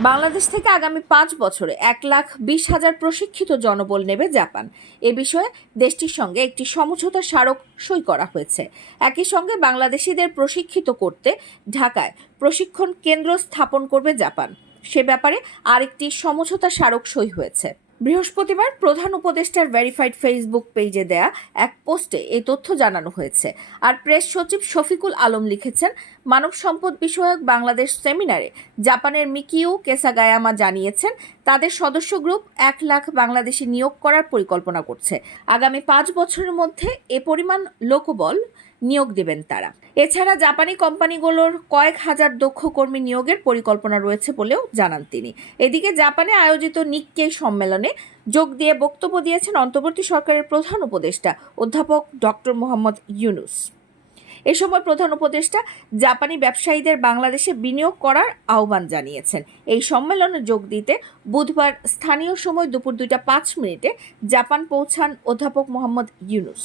বাংলাদেশ থেকে আগামী পাঁচ বছরে এক লাখ বিশ হাজার প্রশিক্ষিত জনবল নেবে জাপান। এ বিষয়ে দেশটির সঙ্গে একটি সমঝোতা স্মারক সই করা হয়েছে। একই সঙ্গে বাংলাদেশিদের প্রশিক্ষিত করতে ঢাকায় প্রশিক্ষণ কেন্দ্র স্থাপন করবে জাপান। সে ব্যাপারে আরেকটি সমঝোতা স্মারক সই হয়েছে। বৃহস্পতিবার প্রধান উপদেষ্টার ভেরিফাইড ফেসবুক পেজে দেয়া এক পোস্টে এই তথ্য জানানো হয়েছে। আর প্রেস সচিব শফিকুল আলম লিখেছেন, মানব সম্পদ বিষয়ক বাংলাদেশ সেমিনারে জাপানের মিকিউ কেসাগায়ামা জানিয়েছেন, তাদের সদস্য গ্রুপ এক লাখ বাংলাদেশি নিয়োগ করার পরিকল্পনা করছে। আগামী পাঁচ বছরের মধ্যে এ পরিমাণ লোকবল নিয়োগ দেবেন তারা। এছাড়া জাপানি কোম্পানিগুলোর কয়েক হাজার দক্ষ কর্মী নিয়োগের পরিকল্পনা রয়েছে বলেও জানান তিনি। এদিকে জাপানে আয়োজিত নিক্কেই সম্মেলনে যোগ দিয়ে বক্তব্য দিয়েছেন অন্তর্বর্তী সরকারের প্রধান উপদেষ্টা অধ্যাপক ডক্টর মোহাম্মদ ইউনুস। এ সময় প্রধান উপদেষ্টা জাপানি ব্যবসায়ীদের বাংলাদেশে বিনিয়োগ করার আহ্বান জানিয়েছেন। এই সম্মেলনে যোগ দিতে বুধবার স্থানীয় সময় দুপুর দুইটা পাঁচ মিনিটে জাপান পৌঁছান অধ্যাপক মোহাম্মদ ইউনুস।